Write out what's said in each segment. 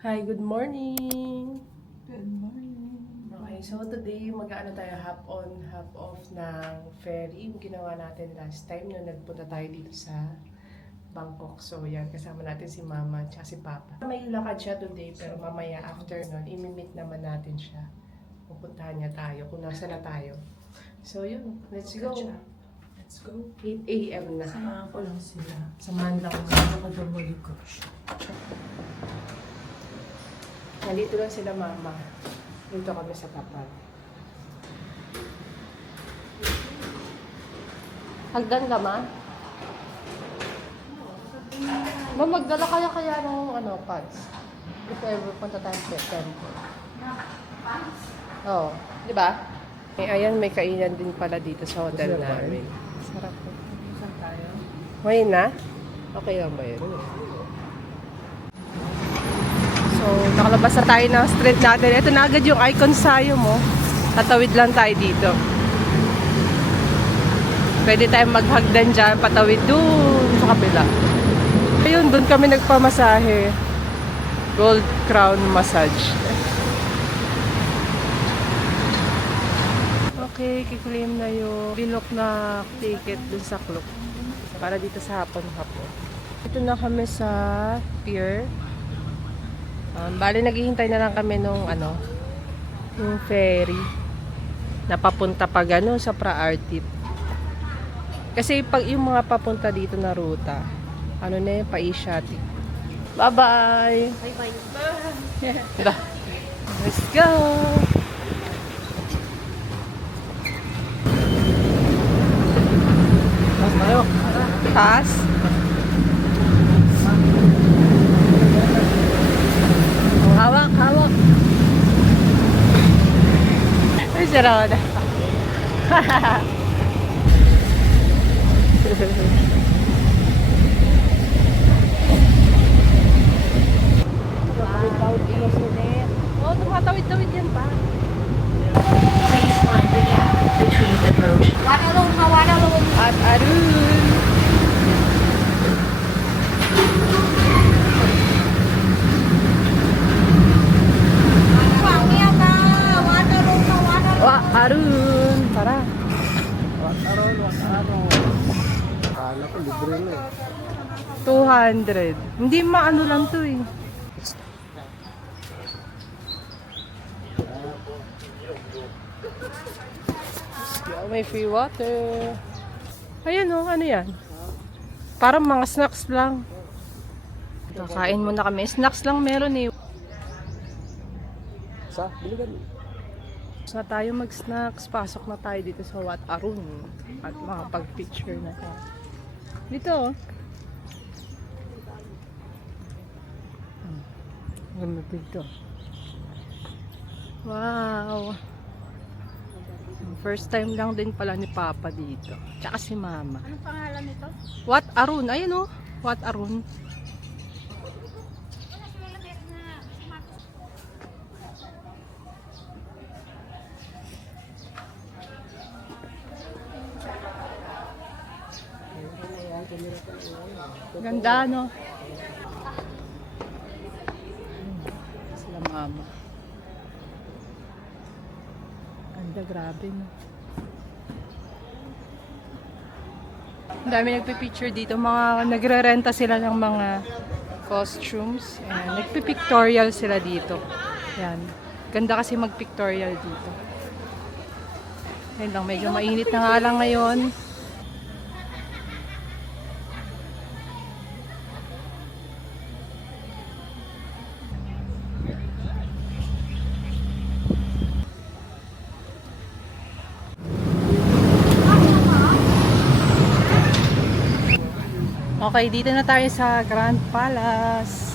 Hi, good morning! Good morning. Okay, so today mag-ano tayo half on, half off ng ferry. Yung ginawa natin last time nung nagpunta tayo dito sa Bangkok. So yan, kasama natin si Mama at si Papa. May lakad siya today pero mamaya after nun, imi-meet naman natin siya. Pupuntahan niya tayo kung nasa na tayo. So yun, let's go! Let's go. 8 a.m. na. Samahan ko lang sila. Samahan lang. Nakadumuli ko siya. Nandito lang sila Mama. Dito kami sa Papa. Hagdan ka, Ma? Ma, magdala kaya ng pads. If ever punta tayong temple. Pads? Oo. Di ba? Eh, ayan, may kainan din pala dito sa hotel namin. Sarap po. Saan tayo? Ngayon na? Okay lang ba yun? So, nakalabas na tayo ng street natin. Ito na agad yung icon sayo mo. Tatawid lang tayo dito. Pwede tayong maghagdan dyan, patawid dun sa kabila. Ayun, dun kami nagpamasahe. Gold Crown Massage. Okay, kiklaim na yung binok na ticket dun sa clock. Para dito sa hapon-hapon. Ito na kami sa pier. Bali, naghihintay na lang kami nung yung ferry na papunta pa gano'n sa Praartip. Kasi pag yung mga papunta dito na ruta, na yun, pa-Asiatic. Bye-bye! Bye-bye! Let's go! Taas? Hawak, hawak. Ay, sarap na. Oh, tumatawid-tawid yan pa. Please mind the gap between the road. At Arun. Arun. Tara. Akala ko libre na eh. 200. Hindi maano lang to eh. May free water. Ayan oh, ano yan? Parang mga snacks lang. Kakain muna kami. Snacks lang meron eh. Biligan. Tapos na tayo mag-snacks. Pasok na tayo dito sa Wat Arun. At makapag-picture na tayo. Dito oh. Ganda dito. Wow. First time lang din pala ni Papa dito. Tsaka si Mama. Anong pangalan nito? Wat Arun. Ayun oh. Wat Arun. Ganda no? Sila Mama. Ganda, grabe no? Ang dami nagpipicture dito. Mga nagre-renta sila ng mga costumes. Ayan, nagpipictorial sila dito. Yan. Ganda kasi mag-pictorial dito. Ayun lang, medyo mainit na nga lang ngayon. Okay, dito na tayo sa Grand Palace.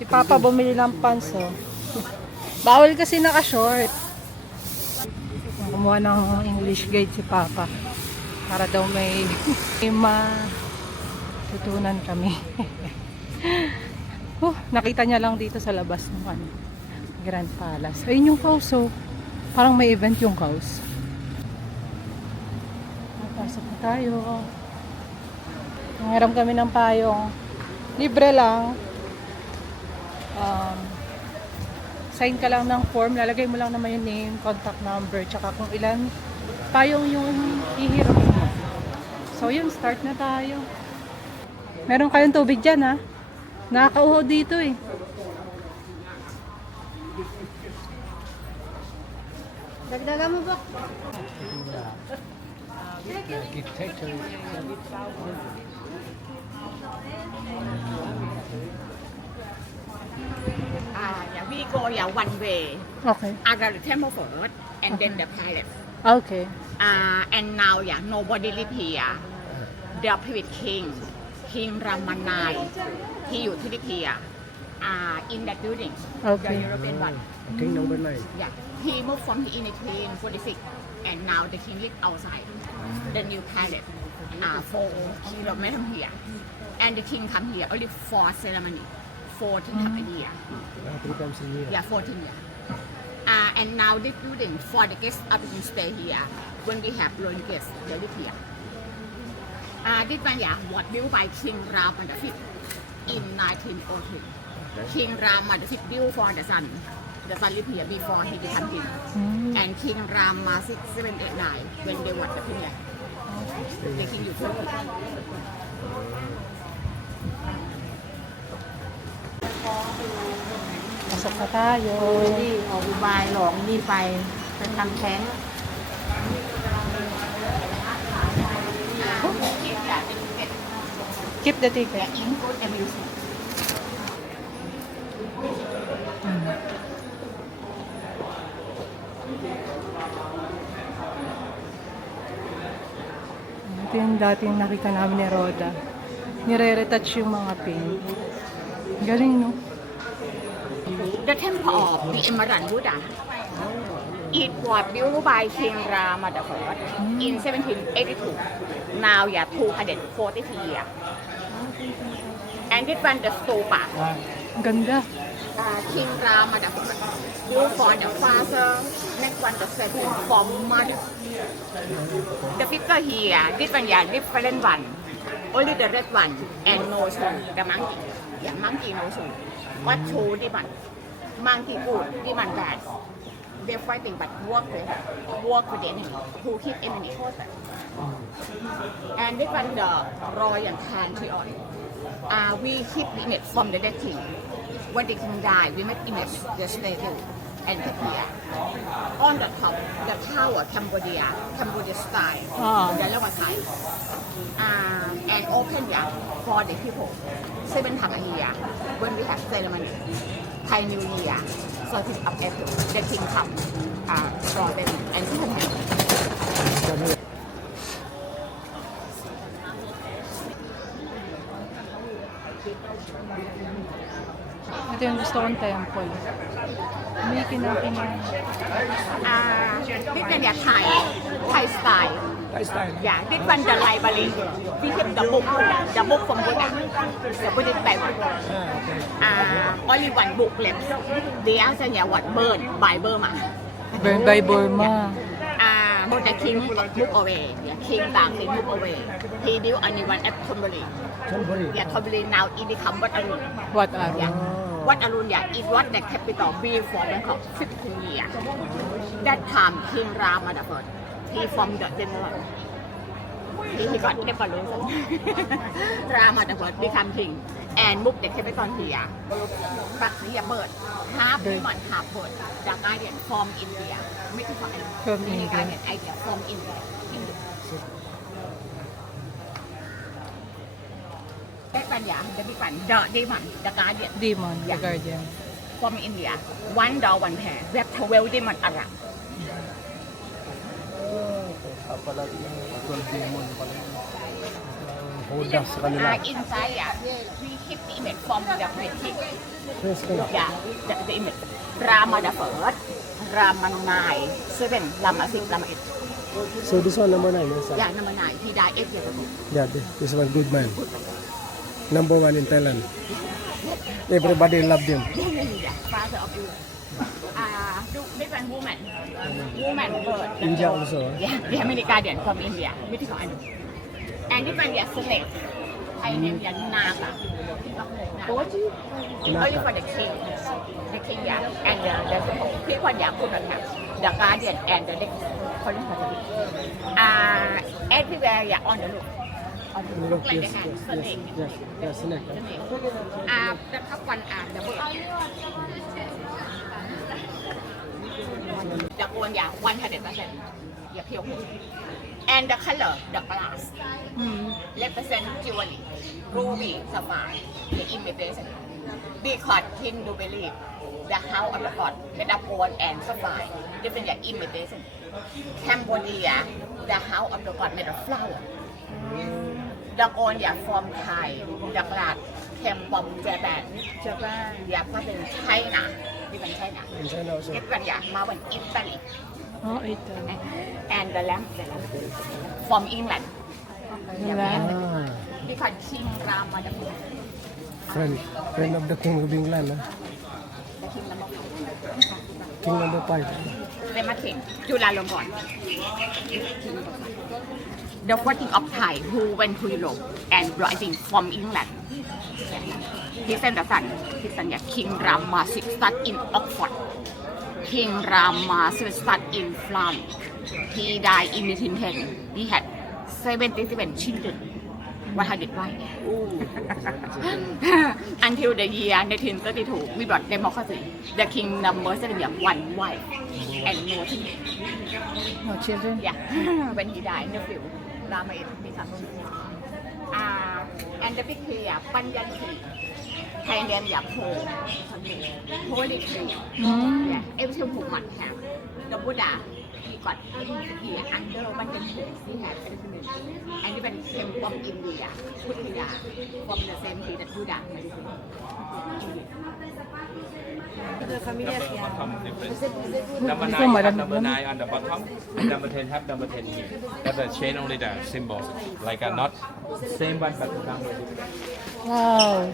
Si Papa bumili ng pants, oh. Bawal kasi naka-short. Kumuha ng English guide si Papa. Para daw may matutunan kami. Nakita niya lang dito sa labas ng Grand Palace. Ayun yung house, oh. Parang may event yung house. Napasok na tayo. Nangiram kami ng payong. Libre lang. sign ka lang ng form, lalagay mo lang naman yung name, contact number, tsaka kung ilan payong yung hihiram mo. So yun, start na tayo. Meron kayong tubig dyan ha. Nakakauhaw dito eh. Dagdagan mo ba? Dictator. Yeah, we go one way. Okay. Agar the temple first, and then the palace. Okay. And now, nobody live here. The previous king, King Ramanai, he used to live here. In that building, Okay. the European one. King number 9. Yeah, he moved from here in 1846, and now the king lives outside the new palace. 4 kilometers from here, and the king come here only for ceremony, 14 times a year. 3 times a year. Yeah, 14 years. And now this building for the guests of the stay here. When we have loan guests, they live here. This one, was built by King Rama V in 1903. King Rama V built for the son. The son lived here before he became king. And King Rama 6, 7, 8, 9 when they were the king. The king used to live here. Pasok na tayo. นี่ออกอุบายหลอกนี่ไปทำแท้ง Keep the ticket. In good amusement. Ito yung dating nakita namin ni Roda. Nire-retouch yung mga paint. Galing, no? The temple of the Emerald Buddha. It was built by King Rama I in 1782. Now, 240 years. And this one, the stupa. Ang ganda. King Rama I built for the father. Next one, the second for mother. The figure here, this one, different one. Only the red one and no shoe. The monkey. Monkey no shoe. What shoe, this one? Monkey good, this one bad. They're fighting but work with the enemy, who keep enemy closer. And this one the royal pantheon. We keep image from the dead king. When the king died, we make image the statue and keep here. On the top, the tower Cambodia style, the lower side. And open for the people 7 times a year when we have ceremony. Thai New Year, 30th of April, the king come for them and people have. Ito yung gusto kong temple. May kinakinan. This one Thai style. Thai style. Yeah, this one the library. We have the book from Buddha, the Buddhist Bible. Only one book left. The other was burned by Burma. Burned by Burma. The king moved away. The king Bangli moved away. He built only one at Thonburi. Chonburi. Yeah, Thonburi now it become Wat Arun. What are Yeah. Wat Arun, it was the capital before Bangkok 15 years. That time, King Rama I, he from the general. He got revolution. Rama I become king and moved the capital here. But here bird, half human, half bird. The guardian from India. From India. Guardian idea from India. That one, the big one, the demon, the guardian. Demon, the Yeah. guardian. From India, one door, one pair. We have 12 demon Arab. Pala, 12 demon pala. Hoda sa kanila. Inside, we keep the image from the British. Yes, kaya. Yeah, the image. Rama the first, Rama 9, 7, Rama 6, Rama 8. So this one number 9, yes, sir? Yeah, number 9. He died 8 years ago. Yeah, this one good man. Number 1 in Thailand. Everybody love him. Yeah, father of you. Different woman. Woman bird. India also. Yeah, the American guardian from India. Beautiful. And this one, snake. I name Naga. Only for the king. The king, yeah. And the people, yeah, put on him. The guardian and the next calling for the everywhere, yeah, on the look. On the look, like Yes, the hand, yes, the yes, leg. yes, yes, snake. The leg. The top one, the bird. The one, yeah, 100%. Yeah, pure. And the color, the glass, represent jewelry, ruby, sapphire, the imitation. Because king do believe the house of the god, the gold and sapphire, different imitation. Cambodia, the house of the god made of flower. The gold from Thai, the glass came from Japan. Yeah, from China, different China. In China also. Different, yeah, from Italy. Oh, ito. And the lamp from England. Ah, Because King Rama, the friend of the King of England. Huh? King number 5. King, Chulalongkorn. The 14th of Thai who went to Europe and brought things from England. He sent the son, his son, yeah, King Rama VI started in Oxford. King Rama VI started in France. He died in 1910. He had 77 children, 100 wives. Until the year 1932, we brought democracy. The king number 7 year, 1 wife and no children. No children? Yeah, when he died, nephew Rama is become and the big tree, Banyan tree. Thai name, holy tree. Yeah, every time who might have the Buddha, he got he under Banyan tree. He had everything, and even came from India, Buddha, from the same tree that Buddha medicine. Number 9 have number 9 on the bottom, and number 10 have number 10 here. But the change only the symbol, like a not same one but number different. Wow.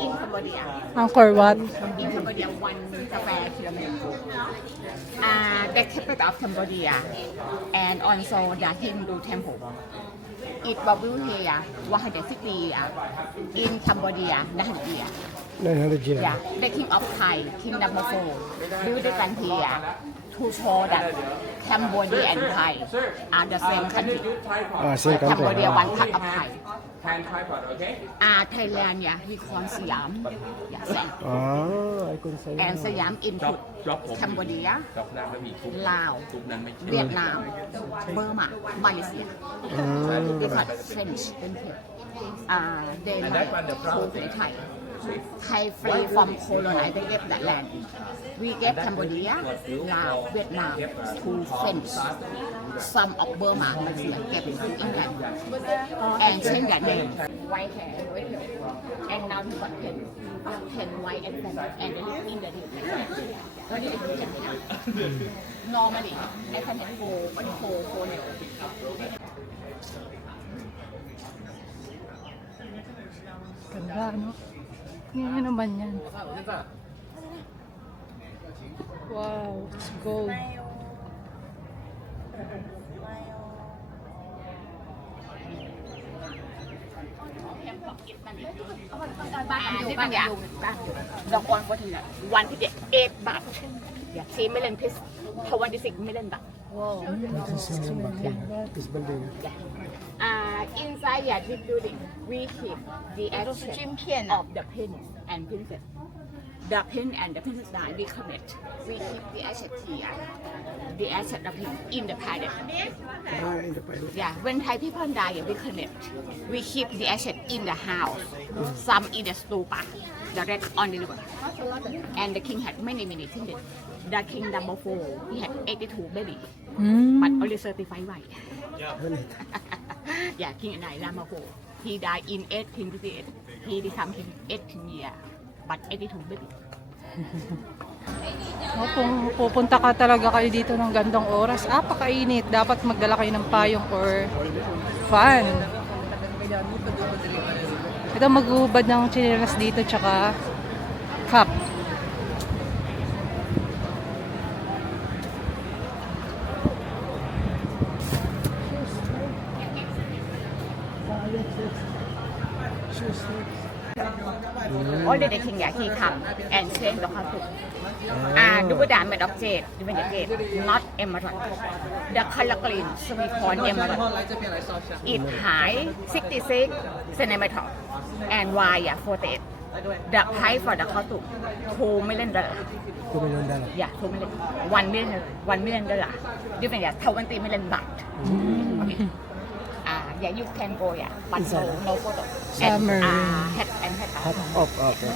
In Cambodia, Angkor Wat. in Cambodia, 1 square kilometer. The capital of Cambodia, and also the Hindu temple. It was built here 160 years in Cambodia, 900 years. 900 years. Yeah, the king of Thai, king number 4, built the country here to show that Cambodia and Thai are the same country. Ah, same country. Cambodia, Ah. one part of Thai. Hand tripod, okay? Thailand, yeah, we call Siam. Yeah, Siam. Ah, I could say. And Siam input จ็อบผม Cambodia, จ็อบหน้าแล้วมีทุบ Lao, ทุบนั้นไม่ใช่ Vietnam, Burma, Malaysia. Because French didn't they like hold the Thai. Thai free from colonize, they gave that land. We gave Cambodia, Lao, Vietnam to French. Some of Burma, Malaysia gave to England. And change that name. White hair, and now we got 10 white and 7, and they live in the normally, I can have 4 nails. Ganda, ano? Yan naman yan. Wow, it's gold. The one for here, 158 baht. Yeah, 3 million piece, 26 million baht. Wow. This building. Inside this building, we keep the ashes of the prince and princess. The prince and the princess died, we connect. We keep the ashes here, the ashes of him in the palace. Ah, in the pilot. Yeah, when Thai people die, we connect. We keep the ashes in the house, some in the stupa, the rest on the river. And the king had many children. The king number 4, he had 82 babies, but only 35 wives. Yeah, King Rama 4. He died in 1858. He became king 18 years, but 82 babies. Kung pupunta ka talaga kayo dito ng gandang oras, apakainit. Dapat magdala kayo ng payong or fan. Ito maghuhubad ng chinelas dito tsaka cup. Only the king, yeah, he come and change the costume. The Buddha made of jade, even the jade, not emerald. The color green, so we call emerald. It high 66 centimeter and wide, yeah, 48. The price for the costume, $2 million. $2 million. Yeah, $2 million. $1 million. Different, yeah, 20 million baht. Yeah, you can go, yeah, but no photo. Summer. Head and head. Okay.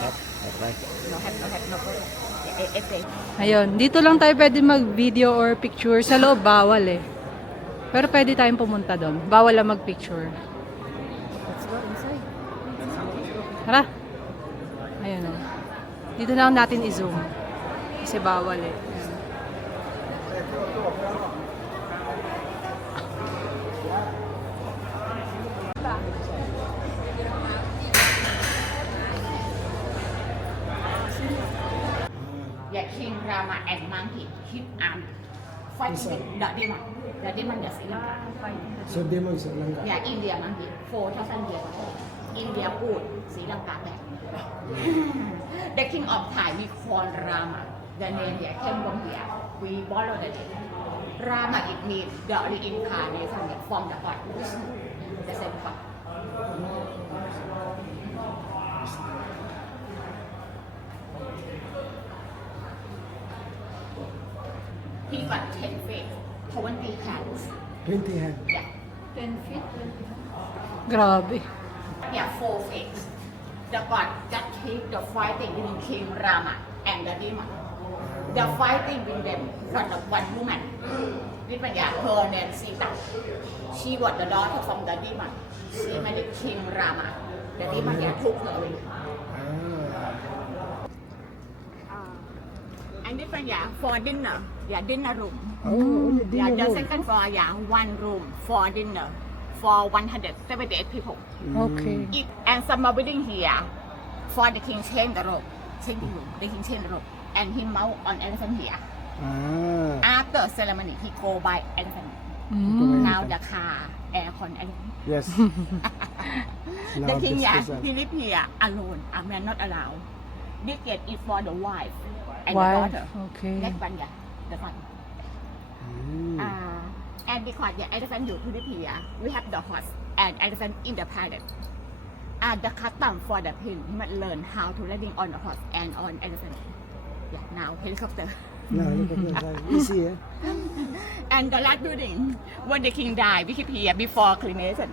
No head, no photo. Yeah, essay. Ayun, dito lang tayo pwede mag-video or picture. Sa loob, bawal eh. Pero pwede tayong pumunta doon. Bawal lang mag-picture. Let's go inside. Tara. Ayun o. Dito lang natin i-zoom. Kasi bawal eh. Ayan. Yeah, King Rama and monkey hit arm fight with the demon. The demon is Sri Lanka. So, demon sa Lanka. Yeah, India monkey 4,000 years ago. India put Sri Lanka back. The king of Thai we call Rama. The name here came from here. We borrow the name. Rama it means the reincarnation from the God Vishnu. The same God. He got 10 feet, 20 hands. 20 hand. Yeah. 10 feet, Grabe. Yeah, 4 feet. The God that keep the fighting between King Rama and the demon. The fighting with them was the one woman. This one, yeah, her name Sita. She was the daughter from the demon. She married King Rama. The demon, yeah, took her away. And this one, yeah, for dinner. Yeah, dinner room. Yeah, the second floor, yeah, one room for dinner for 178 people. Okay. And some building here for the king change the robe. Change the room. The king change the robe. And he mount on elephant here. After ceremony, he go by elephant. Now the car, aircon, elephant. Yes. The king, yeah, he live here alone. A man not allowed. This gate is for the wife and Wife, the daughter. okay. Next one, yeah, the son. And because the elephant you live here, we have the horse and elephant in the palace. The custom for the king, he must learn how to riding on the horse and on elephant. Yeah, now helicopter. No, look at that. Easy, eh? And the last building, when the king died, we keep here before cremation.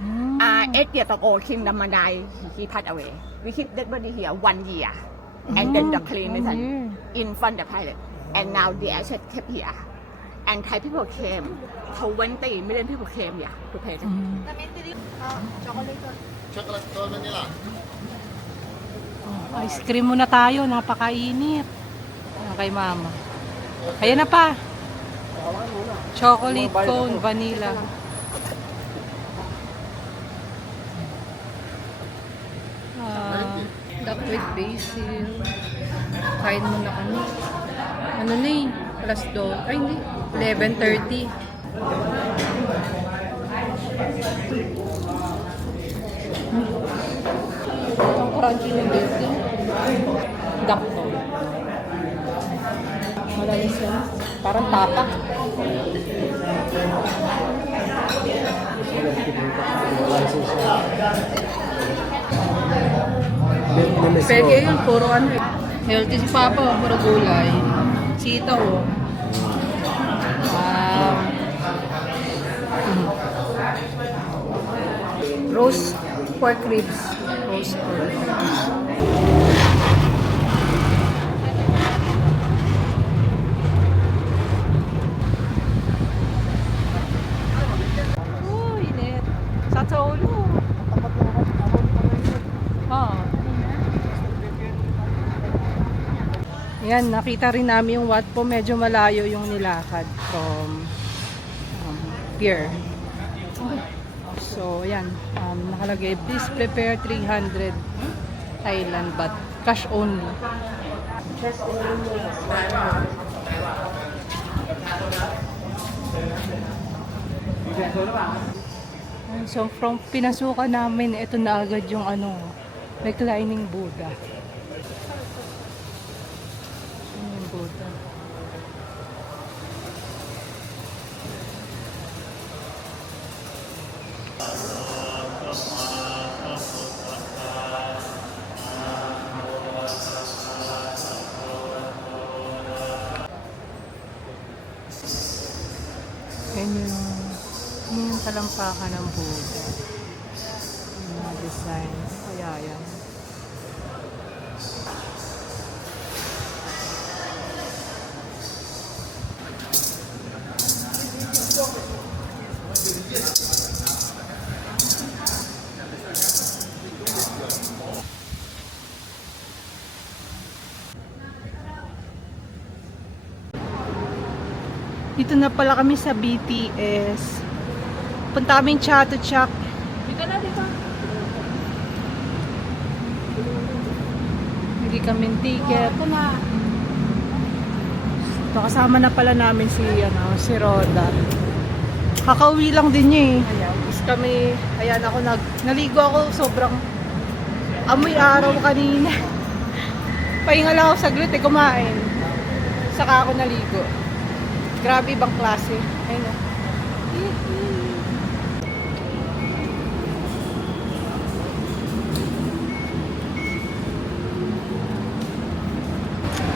8 years ago, King Rama died, he passed away. We keep that body here 1 year. And then the cremation in front of the palace. And now the ashes kept here. And Thai people came, 20 million people came here to pay them. Ice cream muna tayo. Napakainit. Kay mama. Ayan na pa. Chocolate cone, vanilla. Duck with basil. Kain mo na kami. Ano na eh? Plus do. Ay hindi. 11:30. Ang crunchy ng basil. Duck to. Malalis yan. Parang tapak. Pwede yun, puro ano eh. Healthy si Papa, puro gulay. Sitaw. Roast pork ribs. Roast pork ribs. Oh, init. Sa ulo. Yan, nakita rin namin yung Wat Po. Medyo malayo yung nilakad from pier. So, yan. Nakalagay, please prepare 300 Thailand baht. Cash only. Cash only. So from pinasukan namin, ito na agad yung ano, reclining Buddha. Ano yung Buddha? Yan yung talampakan ng Buddha. Yung mga design. Kaya yan. Dito na pala kami sa BTS. Punta kaming Chatuchak. Dito na, dito. Hindi kami ticket. Ito na. So, kasama na pala namin si Roda. Kakauwi lang din niya eh. Ayan. Tapos kami, ayan ako, naligo ako, sobrang amoy araw kanina. Pahinga lang ako saglit eh, kumain. Saka ako naligo. Grabe, ibang klase. Ayun o.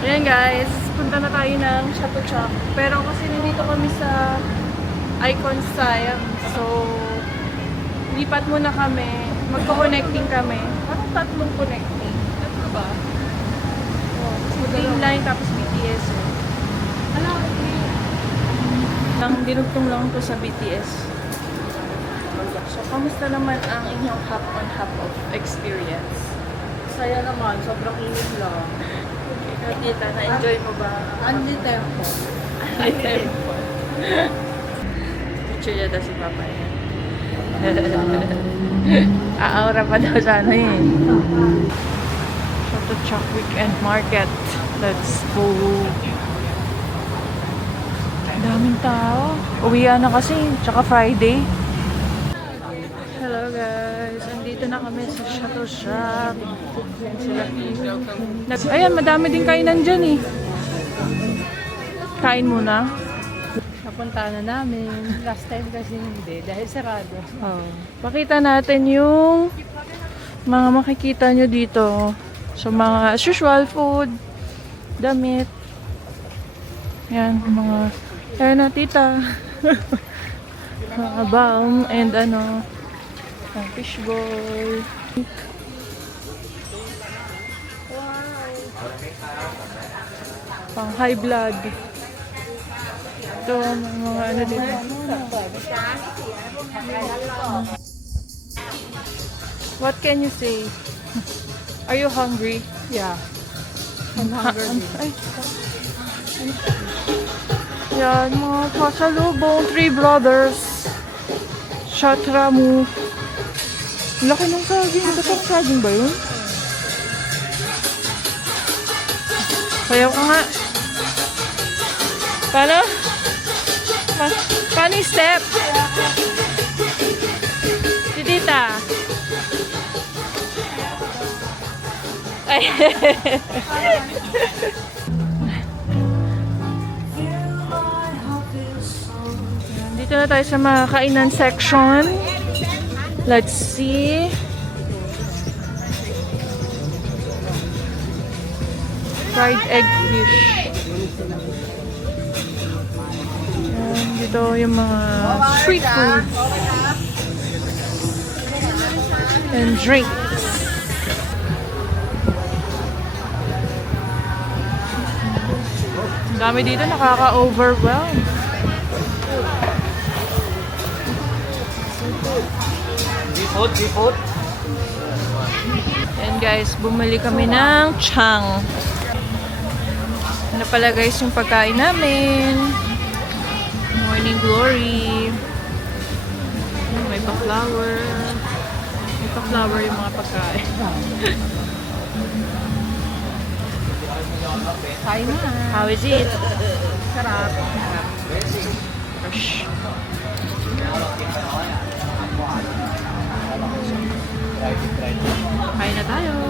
Ayan guys, punta na tayo ng Chatuchak. Pero kasi nandito kami sa Icon Siam. So, lipat muna kami. Magko-connecting kami. Parang tatlong connecting. Tatlo ba? Main line tapos BTS. Ano? Ang dinugtong lang to sa BTS. So, kamusta naman ang inyong hop-on-hop-off experience? Saya naman, sobrang init lang. Ikaw, tita, na-enjoy mo ba? Andy tempo. Ay, tempo. Picture niya daw si Papa yan. Aura pa daw sana eh. Chatuchak Weekend Market. Let's go. Daming tao. Uwian na kasi, tsaka Friday. Hello guys, andito na kami sa Chatuchak. Ayan, madami din kainan dyan eh. Kain muna. Napunta na namin. Last time kasi hindi, dahil sarado. Oh. Pakita natin yung mga makikita nyo dito. So mga as usual, food, damit. Yan, mga ayan na, tita. Mga balm and ano, fishbowl. Wow. Pang high blood. Ito, mga ano dito. What can you say? Are you hungry? Yeah. I'm hungry. Ay. Yan, mga pasalubong. Three Brothers. Shatramu. Laki ng saging. Tatang saging ba yun? Sayaw ka nga. Paano? Paano yung step? Si tita. Ay. Dito na tayo sa mga kainan section. Let's see. Fried egg fish. Yan, dito yung mga street food. And drinks. Ang dami dito, nakaka-overwhelm. Seafood. And guys, bumili kami ng chang. Ano pala guys yung pagkain namin. Morning glory. May pa-flower. May pa-flower yung mga pagkain. Kain na. How is it? Sarap. Fresh. tayo.